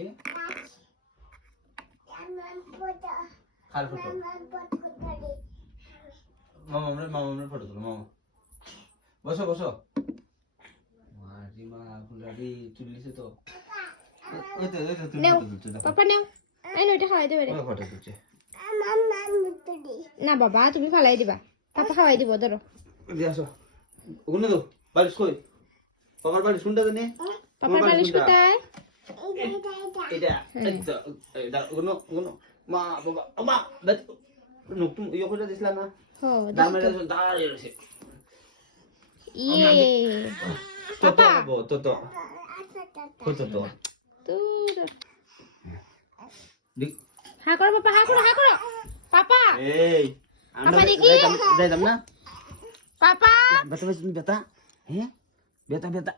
কি কার ফটো মামা ফটো তুলো মামা বসো বসো মারিমা ফুলারি চুলিছে তো ওই তো তুমি ফটো তুলছো দেখো পাপা নাও এই নইটা খাওয়াই দেবে রে ওই ফটো তুলছে না বাবা তুমি ফালাই দিবা পাপা খাওয়াই দিব ধরো দিয়ে আসো ওগুলো তো বালিশ কই পাপার বালিশ কোনটা জানি পাপার বালিশ কোথায় এটা এটা ওগুলো ওগুলো মা বাবা মা নতুন ইয়ে করে দিছিলাম না হো দামের দাঁড়িয়ে রয়েছে ইয়ে পাপা পাপা তো তো তুই দেখ হা করো পাপা হা করো পাপা এই পাপা দেখি যাইতাম না পাপা বেটা বেটা হ্যাঁ বেটা বেটা